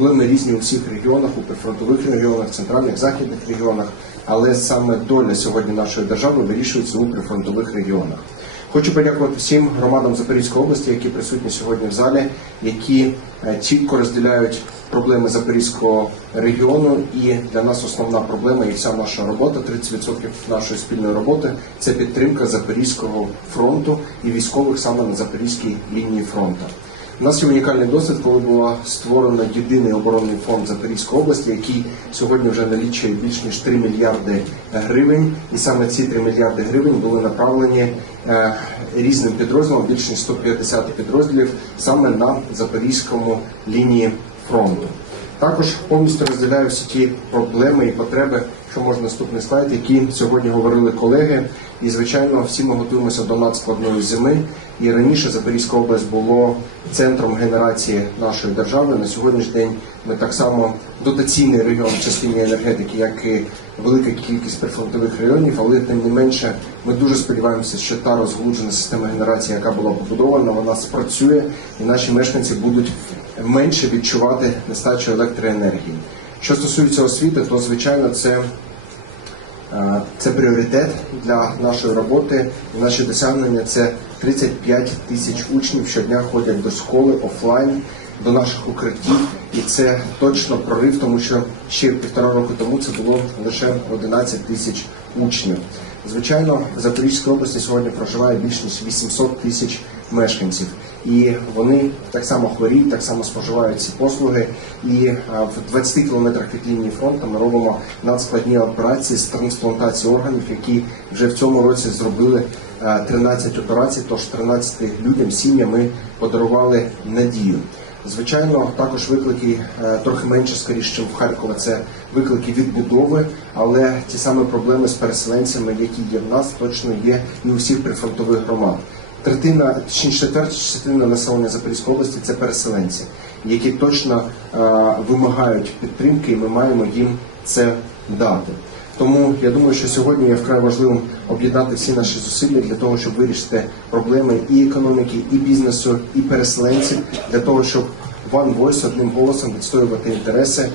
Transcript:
Проблеми різні у всіх регіонах, у прифронтових регіонах, центральних західних регіонах, але саме доля сьогодні нашої держави вирішується у прифронтових регіонах. Хочу подякувати всім громадам Запорізької області, які присутні сьогодні в залі, які е, чітко розділяють проблеми Запорізького регіону. І для нас основна проблема і вся наша робота, 30% нашої спільної роботи це підтримка Запорізького фронту і військових саме на Запорізькій лінії фронту. У нас є унікальний досвід, коли була створена єдиний оборонний фонд Запорізької області, який сьогодні вже налічує більш ніж 3 мільярди гривень. І саме ці 3 мільярди гривень були направлені е, різним підрозділам, більш ніж 150 підрозділів саме на запорізькому лінії фронту. Також повністю розділяю всі ті проблеми і потреби, що можна наступний слайд, які сьогодні говорили колеги. І звичайно, всі ми готуємося до надскладної зими. І раніше Запорізька область було центром генерації нашої держави. На сьогоднішній день ми так само дотаційний регіон в частині енергетики, як і велика кількість прифронтових районів, але тим не менше ми дуже сподіваємося, що та розглуджена система генерації, яка була побудована, вона спрацює, і наші мешканці будуть менше відчувати нестачу електроенергії. Що стосується освіти, то звичайно це Е, Це пріоритет для нашої роботи. Наші досягнення це 35 тисяч учнів щодня ходять до школи офлайн, до наших укриттів, і це точно прорив, тому що ще півтора року тому це було лише 11 тисяч учнів. Звичайно, в Запорізькій області сьогодні проживає більш ніж 800 тисяч мешканців, і вони так само хворіють, так само споживають ці послуги. І е, в 20 кілометрах від лінії фронту ми робимо надскладні операції з трансплантації органів, які вже в цьому році зробили 13 операцій. Тож 13 людям сім'ям ми подарували надію. Звичайно, також виклики е, трохи менше, скоріше, ніж в Харкова. Це виклики відбудови, але ті самі проблеми з переселенцями, які є в нас, точно є і у всіх прифронтових громад. Третина, точніше четверта частина населення Запорізької області це переселенці, які точно е, вимагають підтримки, і ми маємо їм це дати. Тому я думаю, що сьогодні є вкрай важливим об'єднати всі наші зусилля для того, щоб вирішити проблеми і економіки, і бізнесу, і переселенців, для того, щоб One Voice одним голосом відстоювати інтереси